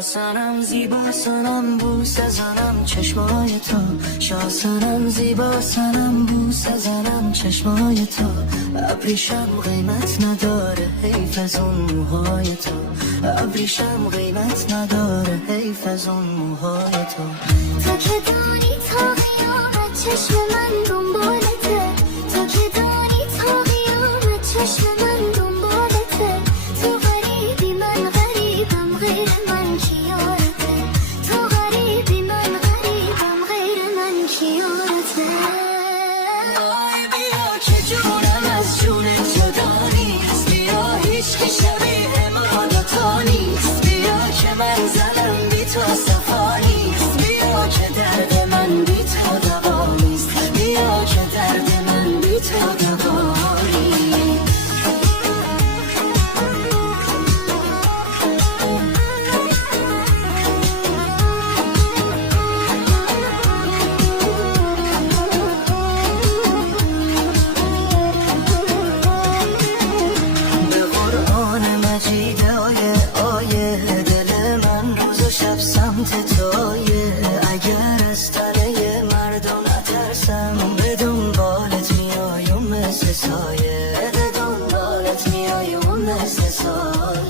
شاسنم زیبا سنم بوسه زنم چشمای تو شاسنم زیبا سنم بوسه زنم چشمای تو ابریشم قیمت نداره حیف از اون موهای تو ابریشم قیمت نداره حیف از اون موهای تو تو که داری تا قیامت چشم من دنبالته تو که داری تا قیامت چشم من دنبالته تو غریبی من غریبم غیر من کیارته تو غریبی من غریبم غیر من کیارته آی بیا که جونم از جونت جدا نیست بیا هیچ که شبیه ما دوتا نیست بیا که من زنم بی تو صفا نیست بیا که درد من بی تو دوا نیست بیا که درد من بی تو دوا نیست به قرآن مجید آیه دل من روز و شب سمت تویه اگر از تله مردم نترسم به دنبالت میایم مثل سایه به دنبالت میایم مثل سایه